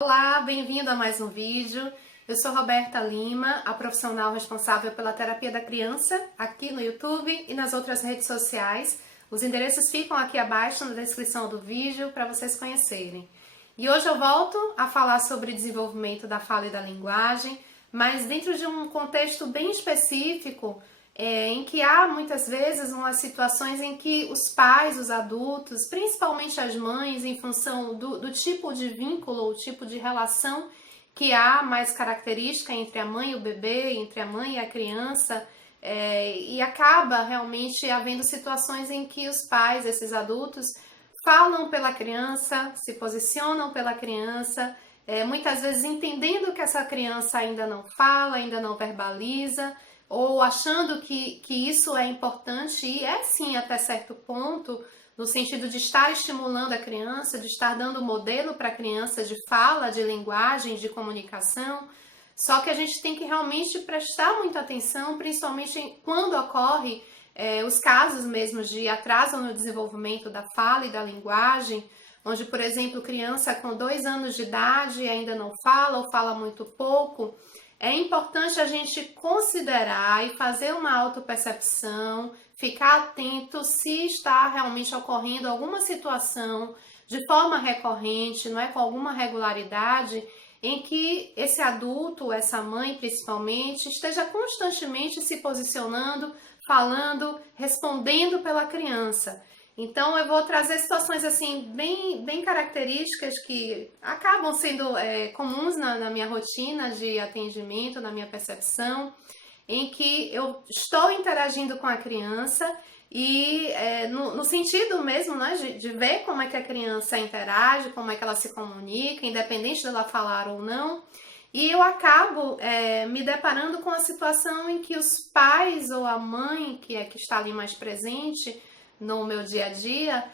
Olá, bem-vindo a mais um vídeo. Eu sou Roberta Lima, a profissional responsável pela terapia da criança, aqui no YouTube e nas outras redes sociais. Os endereços ficam aqui abaixo na descrição do vídeo para vocês conhecerem. E hoje eu volto a falar sobre desenvolvimento da fala e da linguagem, mas dentro de um contexto bem específico, em que há muitas vezes umas situações em que os pais, os adultos, principalmente as mães, em função do tipo de vínculo ou tipo de relação que há mais característica entre a mãe e o bebê, entre a mãe e a criança, e acaba realmente havendo situações em que os pais, esses adultos, falam pela criança, se posicionam pela criança, muitas vezes entendendo que essa criança ainda não fala, ainda não verbaliza, ou achando que isso é importante, e é sim até certo ponto, no sentido de estar estimulando a criança, de estar dando modelo para a criança de fala, de linguagem, de comunicação. Só que a gente tem que realmente prestar muita atenção, principalmente quando ocorre os casos mesmo de atraso no desenvolvimento da fala e da linguagem, onde, por exemplo, criança com 2 anos de idade ainda não fala ou fala muito pouco. É importante a gente considerar e fazer uma autopercepção, ficar atento se está realmente ocorrendo alguma situação de forma recorrente, não é, com alguma regularidade, em que esse adulto, essa mãe principalmente, esteja constantemente se posicionando, falando, respondendo pela criança. Então eu vou trazer situações assim bem características que acabam sendo comuns na minha rotina de atendimento, na minha percepção, em que eu estou interagindo com a criança e no sentido mesmo, né, de ver como é que a criança interage, como é que ela se comunica, independente dela falar ou não. E eu acabo me deparando com a situação em que os pais ou a mãe, que está ali mais presente no meu dia a dia,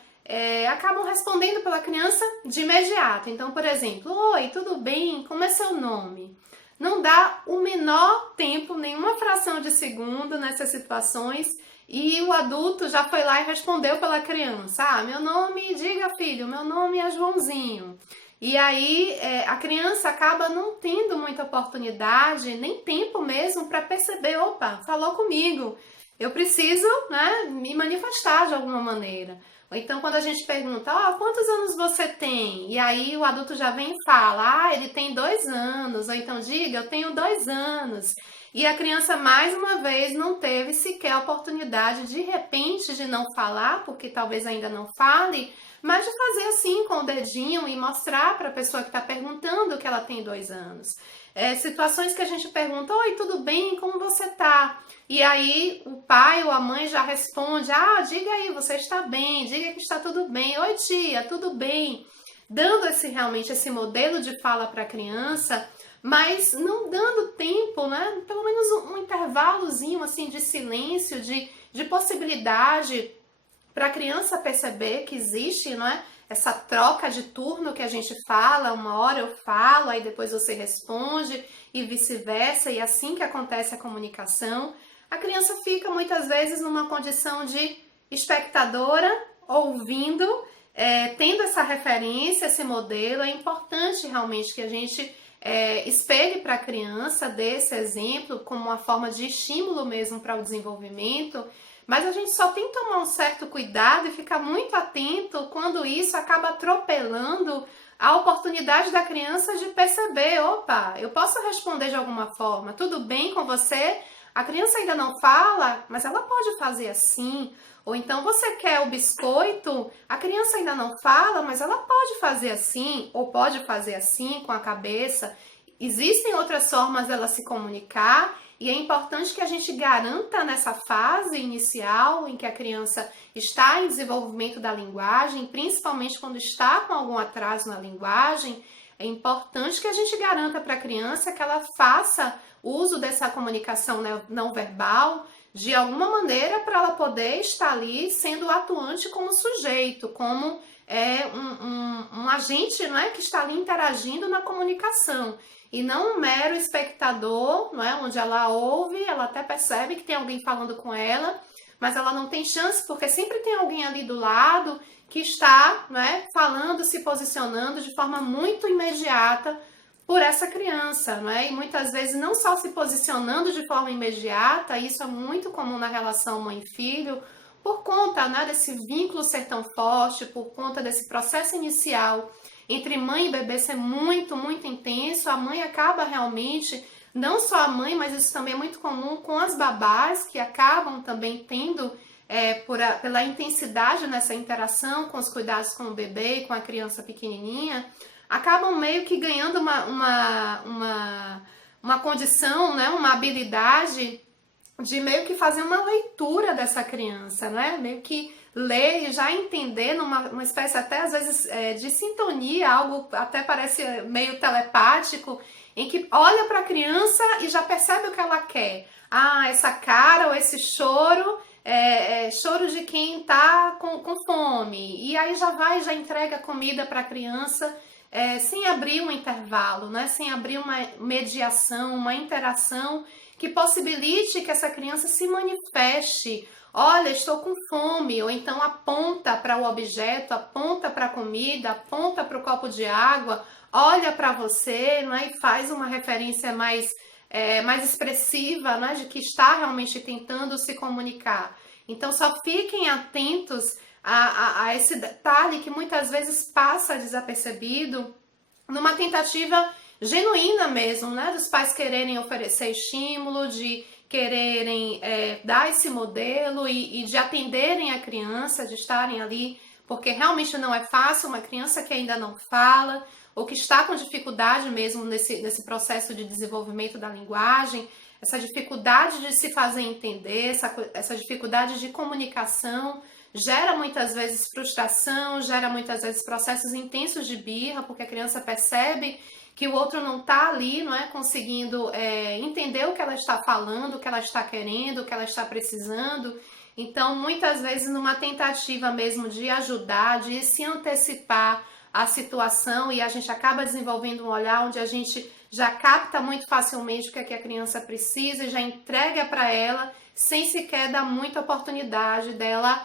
acabam respondendo pela criança de imediato. Então, por exemplo, oi, tudo bem? Como é seu nome? Não dá o menor tempo, nenhuma fração de segundo nessas situações, e o adulto já foi lá e respondeu pela criança. Ah, meu nome, diga filho, meu nome é Joãozinho. E aí a criança acaba não tendo muita oportunidade, nem tempo mesmo para perceber, opa, falou comigo. Eu preciso, né, me manifestar de alguma maneira. Ou então quando a gente pergunta, quantos anos você tem? E aí o adulto já vem e fala, ele tem 2 anos. Ou então diga, eu tenho 2 anos. E a criança mais uma vez não teve sequer a oportunidade de repente de não falar, porque talvez ainda não fale, mas de fazer assim com o dedinho e mostrar para a pessoa que está perguntando que ela tem 2 anos. Situações que a gente pergunta, oi, tudo bem? Como você tá? E aí o pai ou a mãe já responde, diga aí, você está bem, diga que está tudo bem. Oi tia, tudo bem? Dando realmente esse modelo de fala para a criança, mas não dando tempo, né? Pelo menos um intervalozinho assim de silêncio, de possibilidade para a criança perceber que existe, não é? Essa troca de turno que a gente fala, uma hora eu falo, aí depois você responde e vice-versa, e assim que acontece a comunicação, a criança fica muitas vezes numa condição de espectadora, ouvindo, tendo essa referência, esse modelo. É importante realmente que a gente espelhe para a criança, dê esse exemplo como uma forma de estímulo mesmo para o desenvolvimento. Mas a gente só tem que tomar um certo cuidado e ficar muito atento quando isso acaba atropelando a oportunidade da criança de perceber, opa, eu posso responder de alguma forma, tudo bem com você? A criança ainda não fala, mas ela pode fazer assim. Ou então você quer o biscoito, a criança ainda não fala, mas ela pode fazer assim, ou pode fazer assim com a cabeça. Existem outras formas dela se comunicar. E é importante que a gente garanta nessa fase inicial em que a criança está em desenvolvimento da linguagem, principalmente quando está com algum atraso na linguagem, é importante que a gente garanta para a criança que ela faça uso dessa comunicação não verbal de alguma maneira para ela poder estar ali sendo atuante como sujeito, como um agente, não é, que está ali interagindo na comunicação. E não um mero espectador, não é? Onde ela ouve, ela até percebe que tem alguém falando com ela, mas ela não tem chance porque sempre tem alguém ali do lado que está, né, falando, se posicionando de forma muito imediata por essa criança, né? E muitas vezes não só se posicionando de forma imediata, isso é muito comum na relação mãe-filho, por conta, né, desse vínculo ser tão forte, por conta desse processo inicial entre mãe e bebê ser muito, muito intenso, a mãe acaba realmente, não só a mãe, mas isso também é muito comum com as babás, que acabam também tendo, pela intensidade nessa interação com os cuidados com o bebê e com a criança pequenininha, acabam meio que ganhando uma condição, né, uma habilidade de meio que fazer uma leitura dessa criança, né? Meio que ler e já entender uma espécie até às vezes de sintonia, algo até parece meio telepático, em que olha para a criança e já percebe o que ela quer. Ah, essa cara ou esse choro é choro de quem tá com fome. E aí já vai, já entrega comida para a criança sem abrir um intervalo, né? Sem abrir uma mediação, uma interação que possibilite que essa criança se manifeste. Olha, estou com fome, ou então aponta para o objeto, aponta para a comida, aponta para o copo de água, olha para você, né, e faz uma referência mais expressiva, né, de que está realmente tentando se comunicar. Então, só fiquem atentos a esse detalhe que muitas vezes passa desapercebido numa tentativa genuína mesmo, né, dos pais quererem oferecer estímulo, de quererem dar esse modelo e de atenderem a criança, de estarem ali, porque realmente não é fácil uma criança que ainda não fala, ou que está com dificuldade mesmo nesse processo de desenvolvimento da linguagem, essa dificuldade de se fazer entender, essa dificuldade de comunicação, gera muitas vezes frustração, gera muitas vezes processos intensos de birra, porque a criança percebe que o outro não está ali, não é conseguindo entender o que ela está falando, o que ela está querendo, o que ela está precisando. Então, muitas vezes, numa tentativa mesmo de ajudar, de se antecipar à situação, e a gente acaba desenvolvendo um olhar onde a gente já capta muito facilmente o que é que a criança precisa e já entrega para ela, sem sequer dar muita oportunidade dela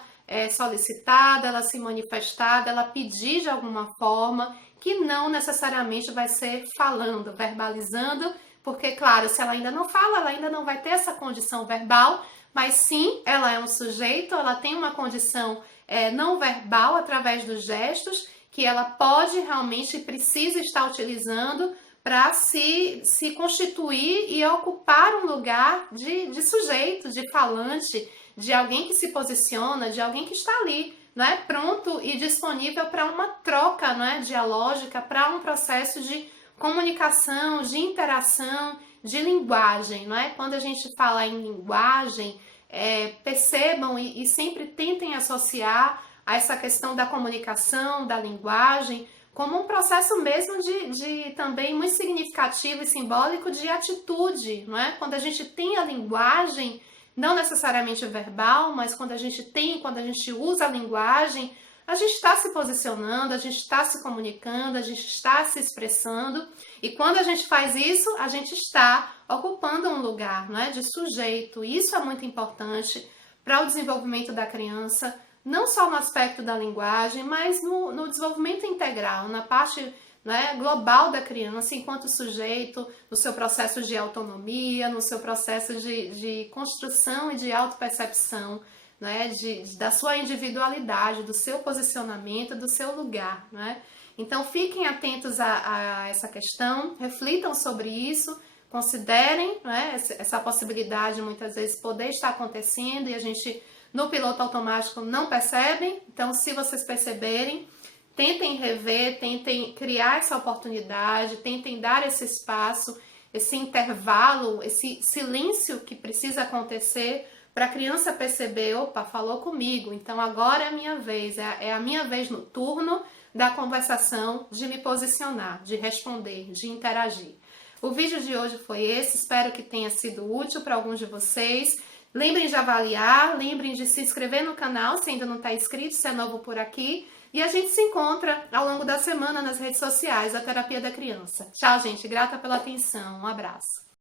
solicitar, dela se manifestar, dela pedir de alguma forma, que não necessariamente vai ser falando, verbalizando, porque, claro, se ela ainda não fala, ela ainda não vai ter essa condição verbal, mas sim, ela é um sujeito, ela tem uma condição não verbal através dos gestos, que ela pode realmente e precisa estar utilizando para se constituir e ocupar um lugar de sujeito, de falante, de alguém que se posiciona, de alguém que está ali, né, pronto e disponível para uma troca, né, dialógica, para um processo de comunicação, de interação, de linguagem, não é? Quando a gente fala em linguagem, percebam e sempre tentem associar a essa questão da comunicação, da linguagem, como um processo mesmo de também muito significativo e simbólico de atitude, não é? Quando a gente tem a linguagem, não necessariamente verbal, mas quando a gente usa a linguagem, a gente está se posicionando, a gente está se comunicando, a gente está se expressando, e quando a gente faz isso, a gente está ocupando um lugar, não é, de sujeito. Isso é muito importante para o desenvolvimento da criança, não só no aspecto da linguagem, mas no desenvolvimento integral, na parte, né, global da criança enquanto sujeito, no seu processo de autonomia, no seu processo de construção e de autopercepção, né, da sua individualidade, do seu posicionamento, do seu lugar, né? Então fiquem atentos a essa questão, reflitam sobre isso, considerem, né, essa possibilidade muitas vezes poder estar acontecendo e a gente no piloto automático não percebe. Então, se vocês perceberem, tentem rever, tentem criar essa oportunidade, tentem dar esse espaço, esse intervalo, esse silêncio que precisa acontecer para a criança perceber, opa, falou comigo, então agora é a minha vez, é a minha vez no turno da conversação, de me posicionar, de responder, de interagir. O vídeo de hoje foi esse, espero que tenha sido útil para alguns de vocês. Lembrem de avaliar, lembrem de se inscrever no canal se ainda não está inscrito, se é novo por aqui. E a gente se encontra ao longo da semana nas redes sociais da Terapia da Criança. Tchau, gente. Grata pela atenção. Um abraço.